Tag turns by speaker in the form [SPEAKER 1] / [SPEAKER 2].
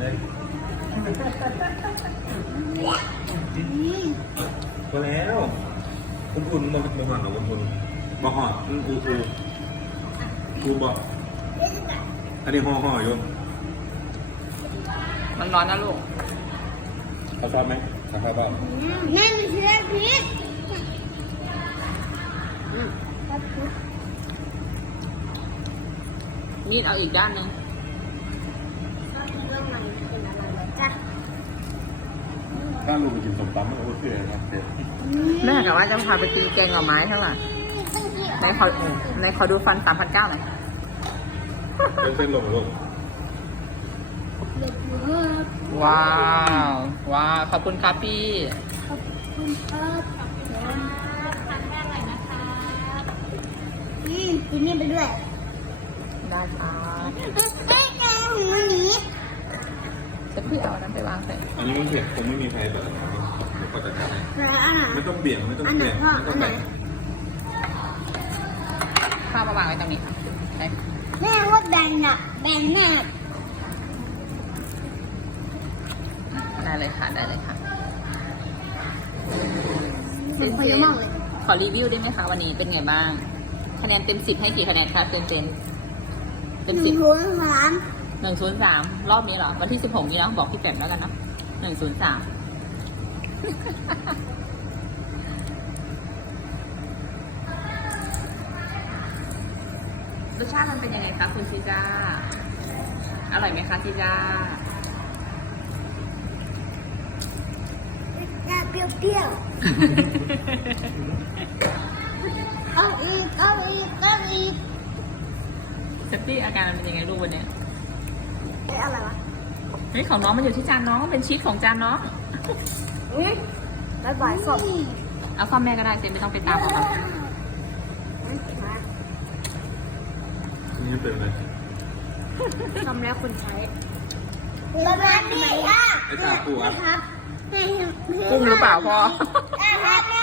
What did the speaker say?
[SPEAKER 1] เลก็แล้ว คุณคุณมาบ้านเราคุณคุณมาหอดคุณคุณคุณบอกอันนี้ห่อห่ออยู่มันร้อนนะลูกเอาชอบไหมชอบบ้าง
[SPEAKER 2] นั่นเชียร์พี
[SPEAKER 3] นี่เอาอีกด้านหนึ่ง
[SPEAKER 1] ถ้าลูกไปกินสมตำมันก็เพื่อนะ
[SPEAKER 3] แม่กับว่าจะพาไปกินแกงกับไม้เท่าไหร่ในขอในขอดูฟันสามพันเก้าหน่อยเส้นลงลงว้าวว้าขอบคุณครับพี่
[SPEAKER 4] ขอบคุณครับขอบคุณครั
[SPEAKER 5] บทานได้ไหมนะคะ
[SPEAKER 2] ัี่กินนี่ไปด้วย
[SPEAKER 3] ได้ครับไปแกงหมูหนีจะเพื่อเอานั้นไปวางใส่
[SPEAKER 1] อันนี้ไม่เบี่ยงคงไม่มีใครแบบนี้ก็ะทำให้ไม่ต้องเบี่ยงไม่ต้องเบี่ยงไม่ต้องเปลี่ยน
[SPEAKER 3] ข้าวมาวางไว้ตรงนี้ค่ะ
[SPEAKER 2] แม่ว่าแบงน่ะแบแม่
[SPEAKER 3] ะได้เลยค่ะได้เลยค่ะเต็มเยอะมากเลยขอรีวิวได้ไหมคะวันนี้เป็นไงบ้าง คะแนนเต็มสิบให้กี่คะแนนคะเต็มเต็ม
[SPEAKER 2] เต็มสิบสาม
[SPEAKER 3] หนึ่งศูนย์สามรอบนี้เหรอ วันที่สิบหกนี้นะบอกพี่แก่นแล้วกันนะหนึ่งศูนย์สามรสชาติมันเป็นยังไงคะคุณซีจ้าอร่อยไหมคะซีจ้า
[SPEAKER 2] หน้าเปรี้ยว
[SPEAKER 3] เอาอีกเอาอีกเอาอีกสตี้อาการมันเป็นยังไงลูกวันนี้อะไรวะนี่ของน้องมันอยู่ที่จานน้อง เป็นชีสของจานน้อง
[SPEAKER 6] อุ้ยบายบายสด
[SPEAKER 3] เอาความแม่ก็ได้เซมไม่ต้องไปตามแล้ว
[SPEAKER 6] ทำแล้วคนใช้ปร
[SPEAKER 1] ะมาณนี้อ่ะไอ้ตาปูอ่ะ
[SPEAKER 3] กุ้งหรือเปล่าพ่อ